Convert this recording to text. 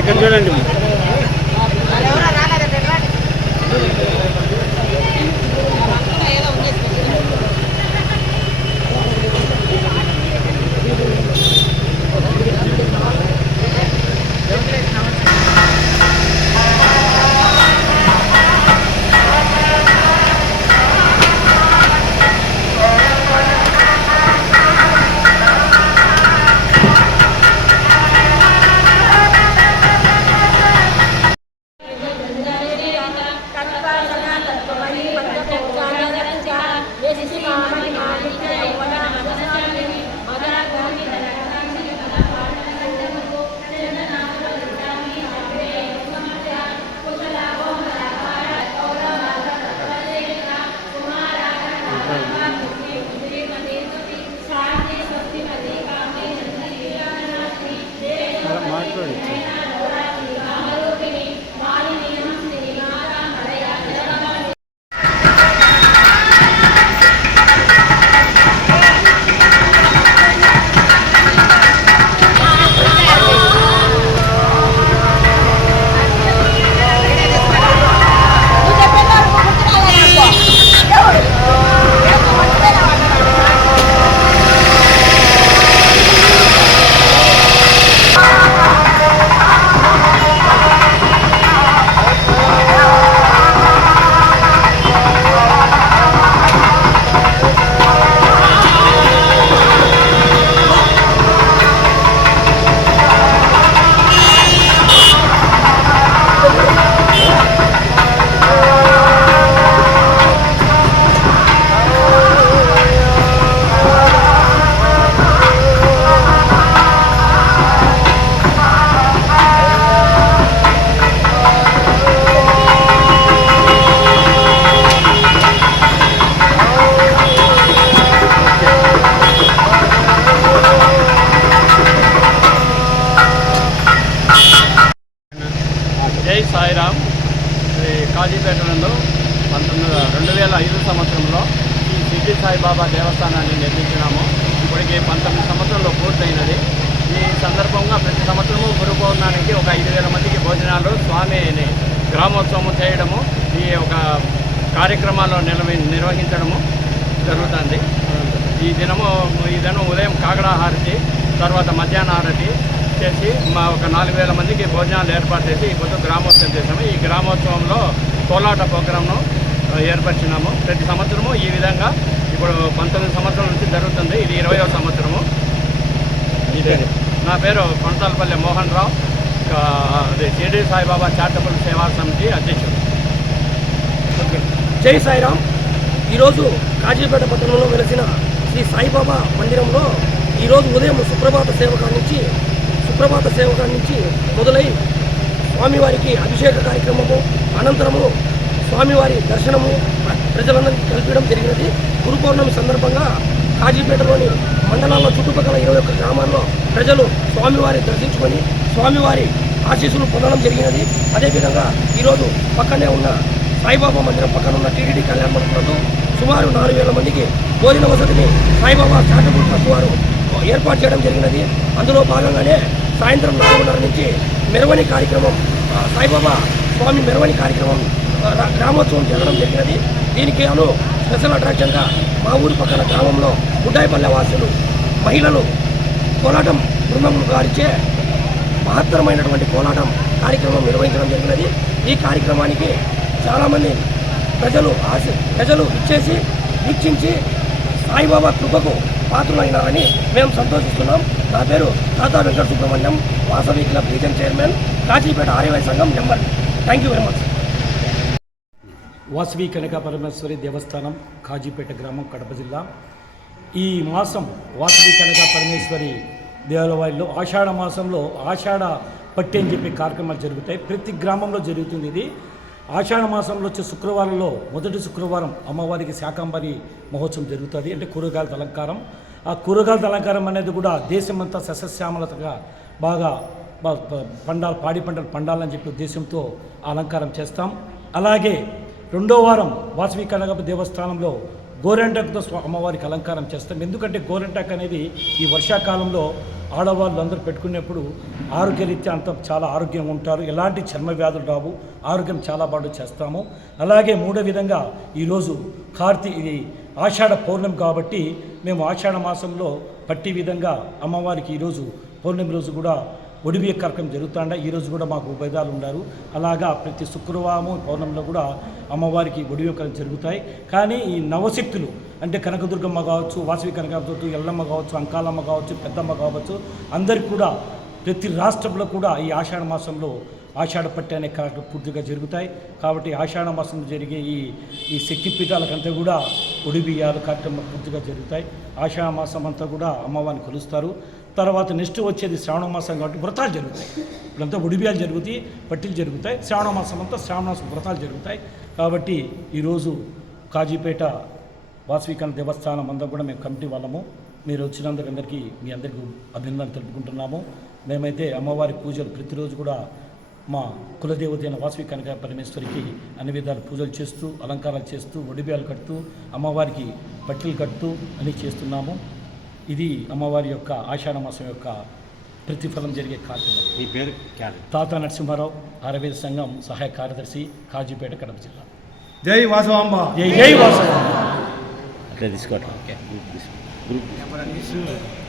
ఇక్కడ చూడండి. Bye-bye. సాయిరామ్ శ్రీ కాజీపేట నందు పంతొమ్మిది రెండు వేల ఐదు సంవత్సరంలో ఈ సిద్ధి సాయిబాబా దేవస్థానాన్ని నిర్మించినాము. ఇప్పటికి పంతొమ్మిది సంవత్సరంలో పూర్తయినది. ఈ సందర్భంగా ప్రతి సంవత్సరము గురు పౌర్ణానికి ఒక ఐదు వేల మందికి భోజనాలు స్వామిని గ్రామోత్సవం చేయడము ఈ ఒక కార్యక్రమాల్లో నిర్వ నిర్వహించడము జరుగుతుంది. ఈ దినము ఈ దినం ఉదయం కాకడా హారతి తర్వాత మధ్యాహ్న హారతి చేసి మా ఒక నాలుగు వేల మందికి భోజనాలు ఏర్పాటు చేసి ఇప్పుడు గ్రామోత్సవం చేసాము ఈ గ్రామోత్సవంలో కోలాట ప్రోగ్రాంను ఏర్పరిచినాము. ప్రతి సంవత్సరము ఈ విధంగా ఇప్పుడు పంతొమ్మిది సంవత్సరం నుంచి జరుగుతుంది. ఇది ఇరవయో సంవత్సరము. నా పేరు కొనతాలపల్లి మోహన్ రావు. అది అదే షిరిడి సాయిబాబా చారిటబుల్ సేవా సమితి అధ్యక్షుడు. జై సాయిరామ్. ఈరోజు కాజీపేట పట్టణంలో వెలిసిన శ్రీ సాయిబాబా మందిరంలో ఈరోజు ఉదయం సుప్రభాత సేవకాల నుంచి సుప్రభాత సేవగా నుంచి మొదలై స్వామివారికి అభిషేక కార్యక్రమము అనంతరము స్వామివారి దర్శనము ప్రజలందరికీ కల్పించడం జరిగినది. గురు పౌర్ణమి సందర్భంగా కాజీపేటలోని మండలాల్లో చుట్టుపక్కల ఇరవై ఒక్క గ్రామాల్లో ప్రజలు స్వామివారి దర్శించుకొని స్వామివారి ఆశీస్సులు పొందడం జరిగినది. అదేవిధంగా ఈరోజు పక్కనే ఉన్న సాయిబాబా మందిరం పక్కన ఉన్న టీడీడీ కళ్యాణ మండపంలో సుమారు నాలుగు వేల మందికి భోజన వసతిని సాయిబాబా చారిటబుల్ ట్రస్ట్ వారు ఏర్పాటు చేయడం జరిగినది. అందులో భాగంగానే సాయంత్రం నాలుగున్నర నుంచి మెరవని కార్యక్రమం సాయిబాబా స్వామి మెరవని కార్యక్రమం గ్రామోత్సవం జరగడం జరిగినది. దీనికి అను స్పెషల్ అట్రాక్షన్గా మా ఊరి పక్కన గ్రామంలో గుడ్డాయిపల్లె వాసులు మహిళలు కోలాటం బృందములు గారిచే మహత్తరమైనటువంటి కోలాటం కార్యక్రమం నిర్వహించడం జరిగినది. ఈ కార్యక్రమానికి చాలామంది ప్రజలు ఆశ ప్రజలు ఇచ్చేసి వీక్షించి సాయిబాబా కృపకు పాత్రులైనారని మేము సంతోషిస్తున్నాం. నా పేరు Tata Venkata Subrahmanyam Vasavi club region chairman Kashipeta ఆర్యవై సంఘం number thank you very much Vasavi Kanaka Parameshwari దేవస్థానం కాజీపేట గ్రామం కడప జిల్లా. ఈ మాసం వాసవి కనక పరమేశ్వరి దేవాలయంలో ఆషాఢ మాసంలో ఆషాఢ పట్టి అని చెప్పి కార్యక్రమాలు జరుగుతాయి. ప్రతి గ్రామంలో జరుగుతుంది ఇది. ఆషాఢ మాసంలో వచ్చే శుక్రవారంలో మొదటి శుక్రవారం అమ్మవారికి శాకాంబరి మహోత్సవం జరుగుతుంది. అంటే కూరగాయల అలంకారం. ఆ కూరగాయల అలంకారం అనేది కూడా దేశమంతా సస్యశ్యామలతగా బాగా బ- పండాలు పాడి పంటలు పండాలని చెప్పి ఉద్దేశంతో అలంకారం చేస్తాం. అలాగే రెండో వారం వాసవి కనగప దేవస్థానంలో గోరెంటకుతో అమ్మవారికి అలంకారం చేస్తాం. ఎందుకంటే గోరెంటక్ అనేది ఈ వర్షాకాలంలో ఆడవాళ్ళు అందరూ పెట్టుకునేప్పుడు ఆరోగ్యరీత్యా అంత చాలా ఆరోగ్యంగా ఉంటారు. ఎలాంటి చర్మ వ్యాధులు రావు. ఆరోగ్యం చాలా బాగా చేస్తాము. అలాగే మూడో విధంగా ఈరోజు కార్తీ ఇది ఆషాఢ పౌర్ణమి కాబట్టి మేము ఆషాఢ మాసంలో పట్టి విధంగా అమ్మవారికి ఈరోజు పౌర్ణమి రోజు కూడా ఒడిబియ్య కార్యక్రమం జరుగుతుండ ఈరోజు కూడా మాకు ఉపయోగాలు ఉన్నారు. అలాగా ప్రతి శుక్రవారము పౌర్ణమిలో కూడా అమ్మవారికి ఒడిబియ్య కార్యం జరుగుతాయి. కానీ ఈ నవశక్తులు అంటే కనకదుర్గమ్మ కావచ్చు వాసవి కనకావతు ఎల్లమ్మ కావచ్చు అంకాలమ్మ కావచ్చు పెద్దమ్మ కావచ్చు అందరికి కూడా ప్రతి రాష్ట్రంలో కూడా ఈ ఆషాఢ మాసంలో ఆషాఢ పట్టి అనే కార్యక్రమం పూర్తిగా జరుగుతాయి. కాబట్టి ఆషాఢ మాసంలో జరిగే ఈ ఈ శక్తి పీఠాలకంతా కూడా ఒడిబియ్యాలు కార్యక్రమం పూర్తిగా జరుగుతాయి. ఆషాఢ మాసం అంతా కూడా అమ్మవారిని కొలుస్తారు. తర్వాత నెక్స్ట్ వచ్చేది శ్రావణ మాసం కాబట్టి వ్రతాలు జరుగుతాయి. ఇప్పుడంతా ఉడిబియాలు జరుగుతాయి పట్టిలు జరుగుతాయి. శ్రావణ మాసం అంతా శ్రావణ మాసం వ్రతాలు జరుగుతాయి. కాబట్టి ఈరోజు కాజీపేట వాసవికాన దేవస్థానం అంతా కూడా మేము కమిటీ వాళ్ళము. మీరు వచ్చినందుకు అందరికీ మీ అందరికీ అభినందనలు తెలుపుకుంటున్నాము. మేమైతే అమ్మవారి పూజలు ప్రతిరోజు కూడా మా కులదేవత అయిన వాసవి కనక పరమేశ్వరికి అన్ని విధాలు పూజలు చేస్తూ అలంకారాలు చేస్తూ ఒడిబియాలు కడుతూ అమ్మవారికి పట్టీలు కడుతూ అన్నీ చేస్తున్నాము. ఇది అమ్మవారి యొక్క ఆషాఢ మాసం యొక్క ప్రతిఫలం జరిగే కార్యక్రమం. మీ పేరు తాత నరసింహారావు ఆరవేద సంఘం సహాయ కార్యదర్శి కాజీపేట కడప జిల్లా. జై వాసవాంబ. జై జై వాసవ అట్లా తీసుకోవట్లేదు 我们是。